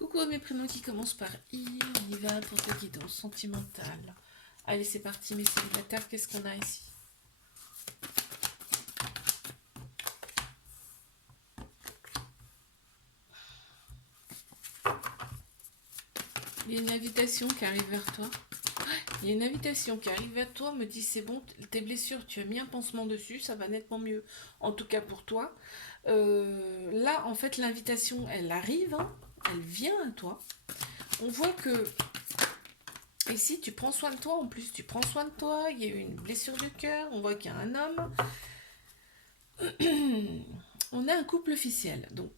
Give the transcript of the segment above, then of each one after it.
Coucou à mes prénoms qui commencent par I, on y va pour ta guidance sentimentale. Allez, c'est parti, mes célibataires, qu'est-ce qu'on a ici? Il y a une invitation qui arrive vers toi. Il y a une invitation qui arrive vers toi, me dit c'est bon, tes blessures, tu as mis un pansement dessus, ça va nettement mieux, en tout cas pour toi. Là, en fait, l'invitation, elle arrive, hein, elle vient à toi. On voit que ici, tu prends soin de toi, en plus, tu prends soin de toi, il y a eu une blessure de cœur, on voit qu'il y a un homme. On a un couple officiel, donc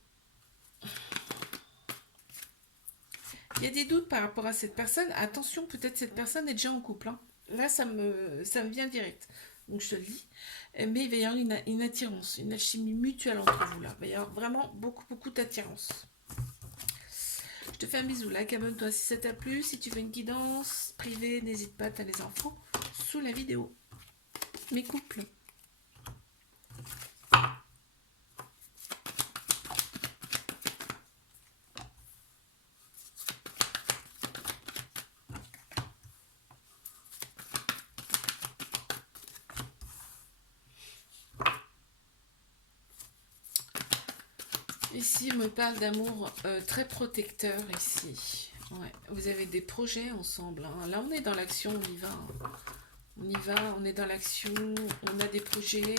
il y a des doutes par rapport à cette personne. Attention, peut-être cette personne est déjà en couple, hein. Là, ça me vient direct. Donc je te le dis. Mais il va y avoir une attirance, une alchimie mutuelle entre vous là. Il va y avoir vraiment beaucoup, beaucoup d'attirance. Je te fais un bisou. Like, abonne-toi si ça t'a plu. Si tu veux une guidance privée, n'hésite pas, t'as les infos sous la vidéo. Mes couples. Ici, on me parle d'amour très protecteur ici. Ouais. Vous avez des projets ensemble, hein. Là, on est dans l'action, on y va, hein. On y va, on est dans l'action, on a des projets,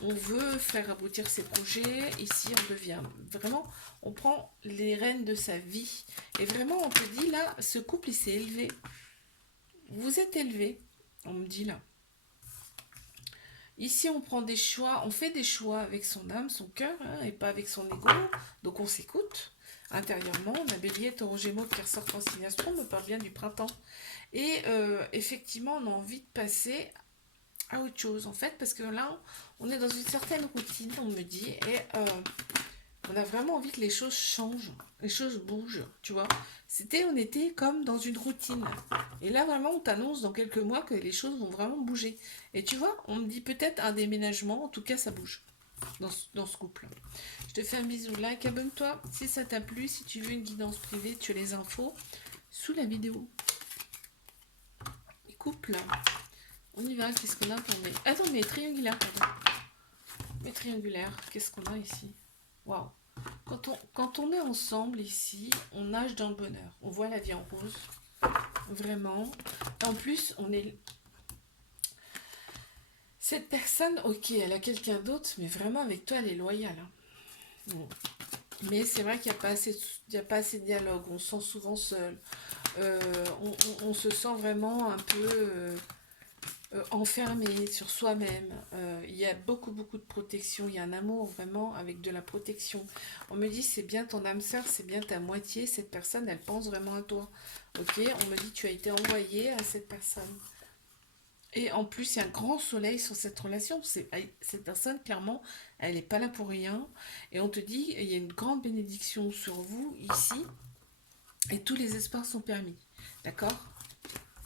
on veut faire aboutir ces projets. Ici, on devient vraiment, on prend les rênes de sa vie. Et vraiment, on te dit là, ce couple, il s'est élevé. Vous êtes élevé, on me dit là. Ici, on prend des choix, on fait des choix avec son âme, son cœur, hein, et pas avec son ego. Donc, on s'écoute intérieurement. On a Bélier, Taureau, Gémeaux qui ressortent en signe astro, on me parle bien du printemps. Et effectivement, on a envie de passer à autre chose, en fait, parce que là, on est dans une certaine routine, on me dit, et on a vraiment envie que les choses changent, les choses bougent, tu vois. On était comme dans une routine. Et là, vraiment, on t'annonce dans quelques mois que les choses vont vraiment bouger. Et tu vois, on me dit peut-être un déménagement, en tout cas, ça bouge dans ce couple. Je te fais un bisou, like, abonne-toi si ça t'a plu. Si tu veux une guidance privée, tu as les infos sous la vidéo. Les couples, on y va, qu'est-ce qu'on a pour mes... Attends, mais triangulaire, pardon. Mais triangulaire, qu'est-ce qu'on a ici? Waouh. Quand on est ensemble ici, on nage dans le bonheur. On voit la vie en rose. Vraiment. En plus, on est... Cette personne, ok, elle a quelqu'un d'autre, mais vraiment avec toi, elle est loyale, hein. Bon. Mais c'est vrai qu'il n'y a, a pas assez de dialogue. On se sent souvent seul. On se sent vraiment un peu enfermé sur soi-même. Il y a beaucoup, beaucoup de protection. Il y a un amour vraiment avec de la protection. On me dit, c'est bien ton âme sœur, c'est bien ta moitié. Cette personne, elle pense vraiment à toi. Ok, on me dit, tu as été envoyé à cette personne. Et en plus, il y a un grand soleil sur cette relation. Cette personne, clairement, elle n'est pas là pour rien. Et on te dit, il y a une grande bénédiction sur vous ici. Et tous les espoirs sont permis. D'accord?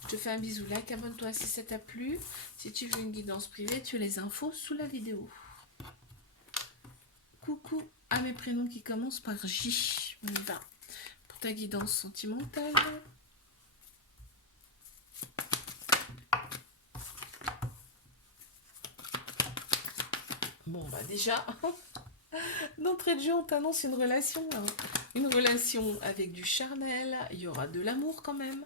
Je te fais un bisou, like, abonne-toi si ça t'a plu. Si tu veux une guidance privée, tu as les infos sous la vidéo. Coucou à mes prénoms qui commencent par J. On y va pour ta guidance sentimentale. Bon, bah déjà, d'entrée de jeu, on t'annonce une relation, hein. Une relation avec du charnel. Il y aura de l'amour quand même.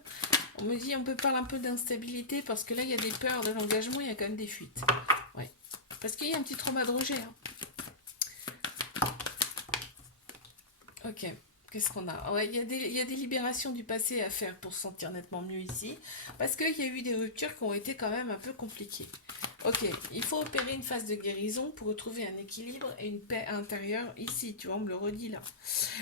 On me dit, on peut parler un peu d'instabilité parce que là, il y a des peurs de l'engagement, il y a quand même des fuites. Ouais. Parce qu'il y a un petit trauma de rejet, hein. Ok, qu'est-ce qu'on a? Ouais, il y a des libérations du passé à faire pour se sentir nettement mieux ici. Parce qu'il y a eu des ruptures qui ont été quand même un peu compliquées. Ok, il faut opérer une phase de guérison pour retrouver un équilibre et une paix intérieure ici, tu vois, on me le redit là.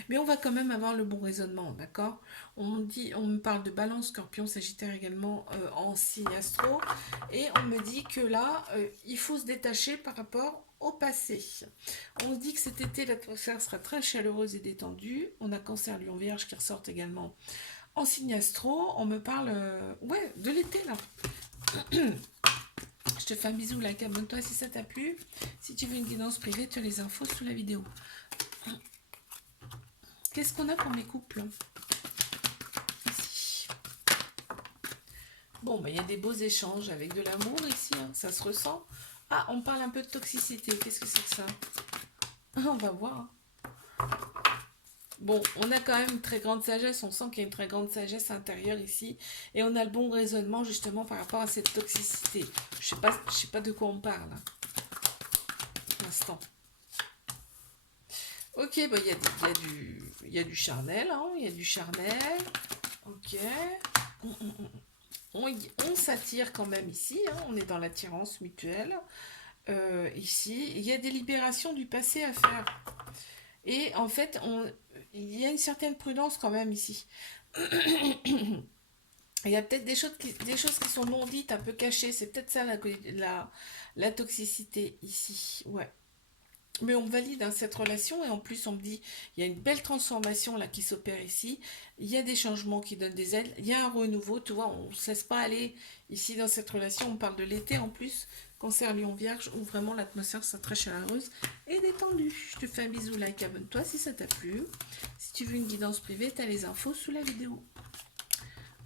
Mais on va quand même avoir le bon raisonnement, d'accord? On me parle de balance, scorpion, sagittaire également en signe astro. Et on me dit que là, il faut se détacher par rapport au passé. On dit que cet été, l'atmosphère sera très chaleureuse et détendue. On a Cancer, Lion, Vierge qui ressortent également en signe astro. On me parle ouais, de l'été là. Je te fais un bisou, like, abonne-toi si ça t'a plu. Si tu veux une guidance privée, tu as les infos sous la vidéo. Qu'est-ce qu'on a pour mes couples? Ici. Bon, il y a des beaux échanges avec de l'amour ici, hein, ça se ressent. Ah, on parle un peu de toxicité. Qu'est-ce que c'est que ça? On va voir. Hein. Bon, on a quand même une très grande sagesse, on sent qu'il y a une très grande sagesse intérieure ici, et on a le bon raisonnement justement par rapport à cette toxicité. Je sais pas de quoi on parle, hein, pour l'instant. Ok, bah, il y a du charnel, hein, il y a du charnel, ok. On s'attire quand même ici, hein, on est dans l'attirance mutuelle. Ici, il y a des libérations du passé à faire. Et en fait, il y a une certaine prudence quand même ici. Il y a peut-être des choses qui sont non dites, un peu cachées. C'est peut-être ça la toxicité ici. Ouais. Mais on valide, hein, cette relation et en plus on me dit il y a une belle transformation là qui s'opère ici. Il y a des changements qui donnent des ailes. Il y a un renouveau. Tu vois, on ne se laisse pas aller ici dans cette relation. On parle de l'été en plus. Cancer, Lion, Vierge, où vraiment l'atmosphère sera très chaleureuse et détendue. Je te fais un bisou, like, abonne-toi si ça t'a plu. Si tu veux une guidance privée, tu as les infos sous la vidéo.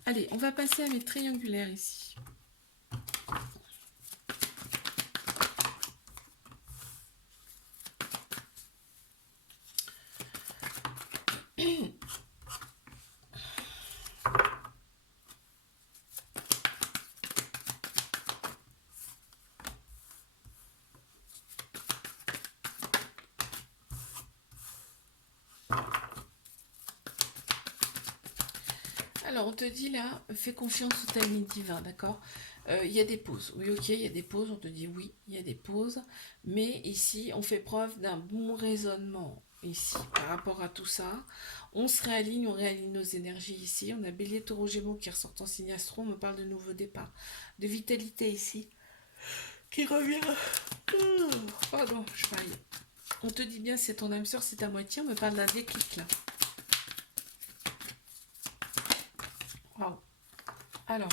Allez, on va passer à mes triangulaires ici. Alors, on te dit là, fais confiance au timing divin, d'accord? Il y a des pauses. Oui, ok, il y a des pauses. On te dit oui, il y a des pauses. Mais ici, on fait preuve d'un bon raisonnement ici par rapport à tout ça. On se réaligne, on réaligne nos énergies ici. On a Bélier, Taureau, Gémeaux qui ressortent en signe astro. On me parle de nouveau départ, de vitalité ici, qui revient. Pardon, je faille. On te dit bien, c'est ton âme sœur, c'est ta moitié. On me parle d'un déclic là. Wow. Alors,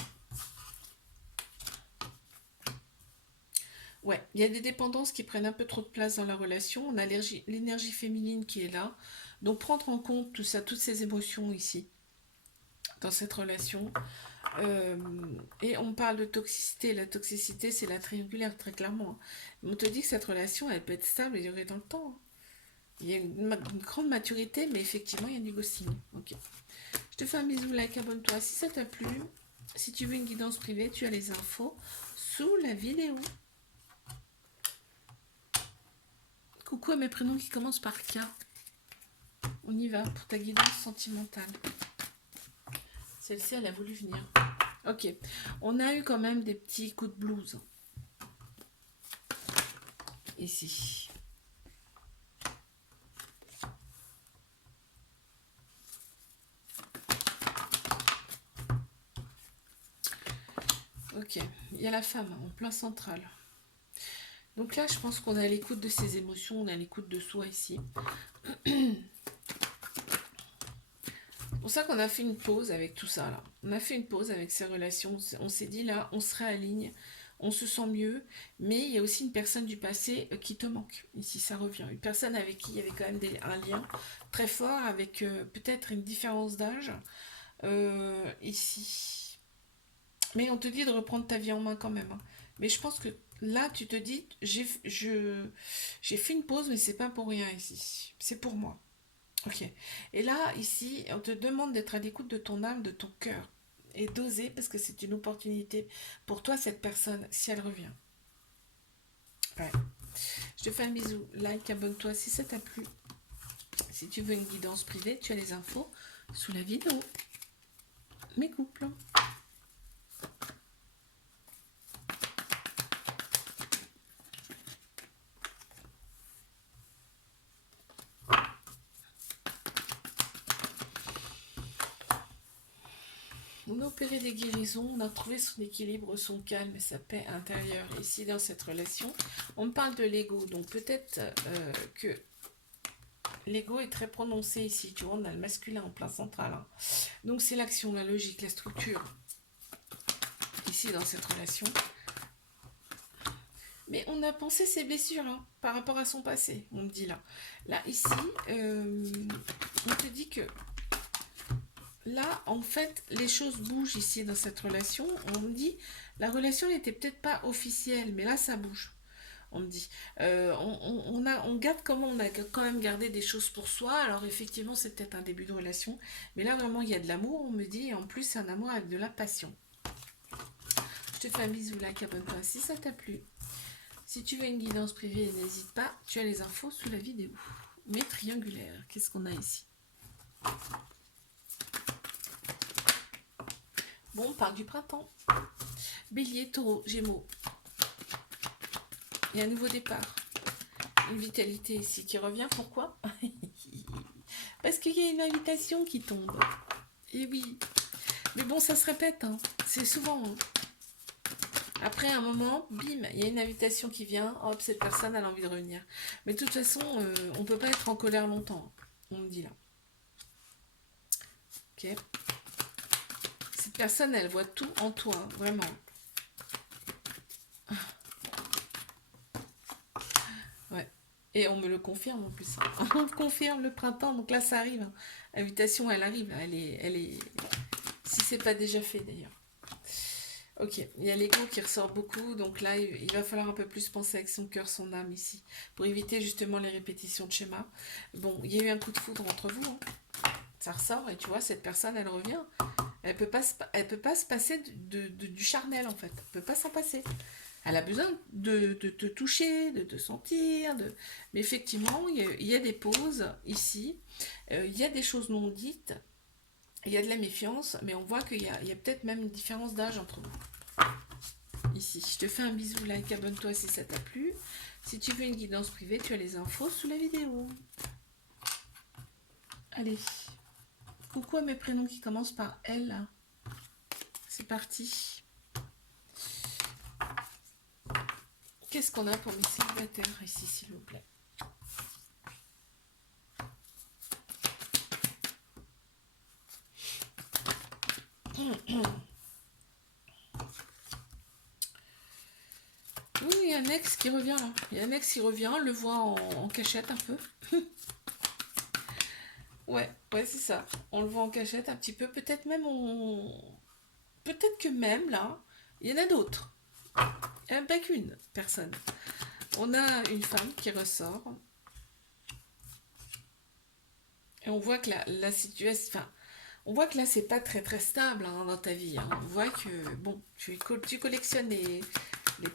ouais, il y a des dépendances qui prennent un peu trop de place dans la relation. On a l'énergie féminine qui est là. Donc prendre en compte tout ça, toutes ces émotions ici, dans cette relation. Et on parle de toxicité. La toxicité, c'est la triangulaire, très clairement. Hein. On te dit que cette relation, elle peut être stable et durer dans le temps. Hein. Il y a une grande maturité, mais effectivement, il y a du ghosting. Ok. Je te fais un bisou, like, abonne-toi si ça t'a plu. Si tu veux une guidance privée, tu as les infos sous la vidéo. Coucou à mes prénoms qui commencent par K. On y va pour ta guidance sentimentale. Celle-ci, elle a voulu venir. Ok. On a eu quand même des petits coups de blues. Ici. Ok. Il y a la femme en plein central. Donc là, je pense qu'on est à l'écoute de ses émotions. On est à l'écoute de soi ici. C'est pour ça qu'on a fait une pause avec tout ça là. On a fait une pause avec ces relations. On s'est dit là, on se réaligne, on se sent mieux, mais il y a aussi une personne du passé qui te manque. Ici, ça revient. Une personne avec qui il y avait quand même un lien très fort, avec peut-être une différence d'âge. Ici. Mais on te dit de reprendre ta vie en main quand même. Hein. Mais je pense que là, tu te dis, j'ai fait une pause, mais c'est pas pour rien ici. C'est pour moi. Ok. Et là, ici, on te demande d'être à l'écoute de ton âme, de ton cœur. Et d'oser, parce que c'est une opportunité pour toi, cette personne, si elle revient. Ouais. Je te fais un bisou. Like, abonne-toi si ça t'a plu. Si tu veux une guidance privée, tu as les infos sous la vidéo. Mes couples. On a opéré des guérisons, on a trouvé son équilibre, son calme et sa paix intérieure. Ici, dans cette relation, on parle de l'ego. Donc peut-être que l'ego est très prononcé ici. Tu vois, on a le masculin en plein central. Hein. Donc c'est l'action, la logique, la structure. Ici, dans cette relation. Mais on a pensé ses blessures hein, par rapport à son passé, on me dit là. Là, ici, on te dit que là, en fait, les choses bougent ici dans cette relation. On me dit, la relation n'était peut-être pas officielle, mais là, ça bouge. On me dit, on garde comment on a quand même gardé des choses pour soi. Alors effectivement, c'est peut-être un début de relation, mais là vraiment, il y a de l'amour. On me dit, et en plus, c'est un amour avec de la passion. Je te fais un bisou, like, abonne-toi si ça t'a plu. Si tu veux une guidance privée, n'hésite pas. Tu as les infos sous la vidéo. Mais triangulaire, qu'est-ce qu'on a ici? Bon, on parle du printemps. Bélier, taureau, gémeaux. Il y a un nouveau départ. Une vitalité ici qui revient. Pourquoi? Parce qu'il y a une invitation qui tombe. Et oui. Mais bon, ça se répète. Hein. C'est souvent. Hein. Après un moment, bim, il y a une invitation qui vient. Hop, cette personne a envie de revenir. Mais de toute façon, on ne peut pas être en colère longtemps. On me dit là. Ok. Cette personne, elle voit tout en toi. Hein, vraiment. Ouais. Et on me le confirme en plus. Hein. On me confirme le printemps. Donc là, ça arrive. Hein. L'invitation, elle arrive. Elle est. Si c'est pas déjà fait d'ailleurs. Ok, il y a l'ego qui ressort beaucoup, donc là il va falloir un peu plus penser avec son cœur, son âme ici, pour éviter justement les répétitions de schémas. Bon, il y a eu un coup de foudre entre vous, hein. Ça ressort et tu vois, cette personne elle revient. Elle peut pas se passer du charnel en fait, elle peut pas s'en passer. Elle a besoin de te toucher, de te sentir, mais effectivement il y a des pauses ici, il y a des choses non dites. Il y a de la méfiance, mais on voit il y a peut-être même une différence d'âge entre nous. Ici, je te fais un bisou, like, abonne-toi si ça t'a plu. Si tu veux une guidance privée, tu as les infos sous la vidéo. Allez. Coucou à mes prénoms qui commencent par L. C'est parti. Qu'est-ce qu'on a pour mes célibataires ici, s'il vous plaît? Oui, il y a un ex qui revient là. Il y a un ex qui revient, on le voit en cachette un peu. Ouais, ouais, c'est ça. On le voit en cachette un petit peu. Peut-être même Peut-être que même là, il y en a d'autres. Il n'y a pas qu'une personne. On a une femme qui ressort. Et on voit que la situation. Enfin, on voit que là, c'est pas très très stable hein, dans ta vie. Hein. On voit que, bon, tu collectionnes les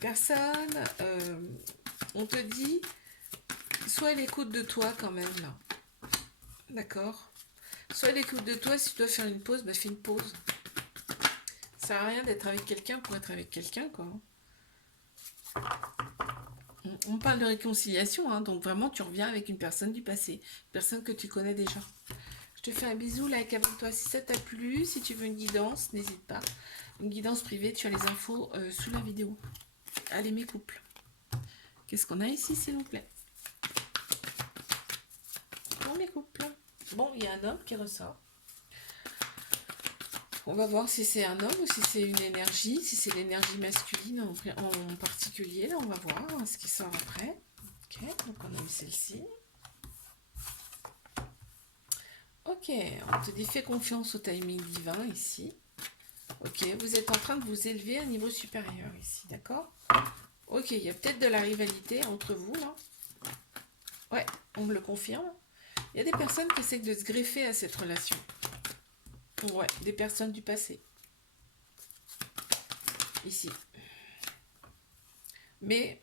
personnes. On te dit, sois à l'écoute de toi quand même là. D'accord. Sois à l'écoute de toi. Si tu dois faire une pause, bah fais une pause. Ça sert à rien d'être avec quelqu'un pour être avec quelqu'un, quoi. On parle de réconciliation, hein, donc vraiment tu reviens avec une personne du passé, une personne que tu connais déjà. Je te fais un bisou, like, abonne-toi si ça t'a plu. Si tu veux une guidance, n'hésite pas. Une guidance privée, tu as les infos sous la vidéo. Allez, mes couples. Qu'est-ce qu'on a ici, s'il vous plaît? Bon, mes couples. Bon, il y a un homme qui ressort. On va voir si c'est un homme ou si c'est une énergie, si c'est l'énergie masculine en particulier. Là, on va voir hein, ce qui sort après. Ok, donc on a eu celle-ci. Ok, on te dit fais confiance au timing divin ici. Ok, vous êtes en train de vous élever à un niveau supérieur ici, d'accord? Ok, il y a peut-être de la rivalité entre vous là. Ouais, on me le confirme. Il y a des personnes qui essaient de se greffer à cette relation. Ouais, des personnes du passé. Ici. Mais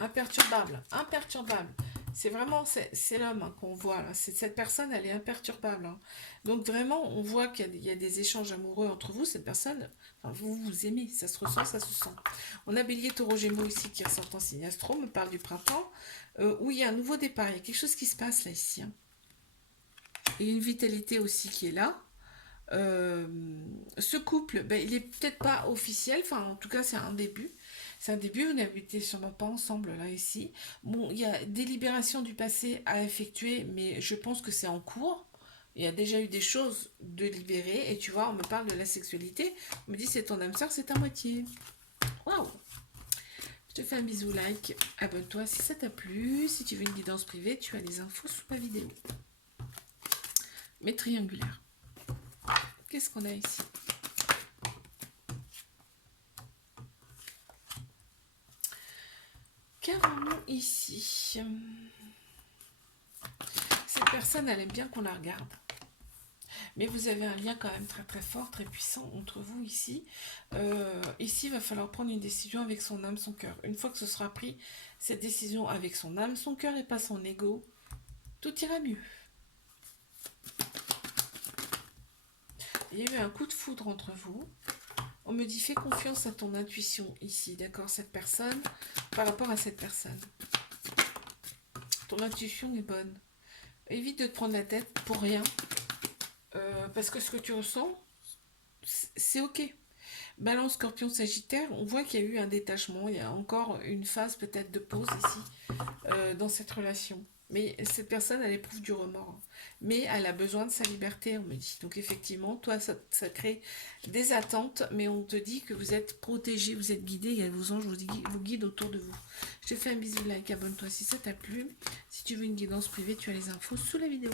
imperturbable, imperturbable. C'est vraiment, c'est l'homme hein, qu'on voit là. Cette personne, elle est imperturbable. Hein. Donc vraiment, on voit qu'il y a des échanges amoureux entre vous. Cette personne, enfin, vous vous aimez, ça se ressent, ça se sent. On a Bélier, Taureau, Gémeaux ici qui ressort en signe astro, me parle du printemps, où il y a un nouveau départ. Il y a quelque chose qui se passe là ici. Hein. Et une vitalité aussi qui est là. Ce couple, ben, il est peut-être pas officiel, enfin en tout cas c'est un début. C'est un début, vous n'habitez sûrement pas ensemble là ici. Bon, il y a des libérations du passé à effectuer, mais je pense que c'est en cours. Il y a déjà eu des choses de libérer, et tu vois, on me parle de la sexualité, on me dit c'est ton âme sœur, c'est ta moitié. Waouh! Je te fais un bisou, like, abonne-toi si ça t'a plu. Si tu veux une guidance privée, tu as les infos sous la vidéo. Mais triangulaire. Qu'est-ce qu'on a ici? Qu'avons-nous ici? Cette personne, elle aime bien qu'on la regarde. Mais vous avez un lien quand même très très fort, très puissant entre vous ici. Ici, il va falloir prendre une décision avec son âme, son cœur. Une fois que ce sera pris, cette décision avec son âme, son cœur et pas son ego, tout ira mieux. Il y a eu un coup de foudre entre vous. On me dit, fais confiance à ton intuition ici, d'accord, cette personne, par rapport à cette personne. Ton intuition est bonne. Évite de te prendre la tête pour rien, parce que ce que tu ressens, c'est ok. Balance, Scorpion, Sagittaire, on voit qu'il y a eu un détachement, il y a encore une phase peut-être de pause ici, dans cette relation. Mais cette personne, elle éprouve du remords. Mais elle a besoin de sa liberté, on me dit. Donc effectivement, toi, ça crée des attentes, mais on te dit que vous êtes protégé, vous êtes guidé, il y a vos anges vous guident autour de vous. Je te fais un bisou, like, abonne-toi si ça t'a plu. Si tu veux une guidance privée, tu as les infos sous la vidéo.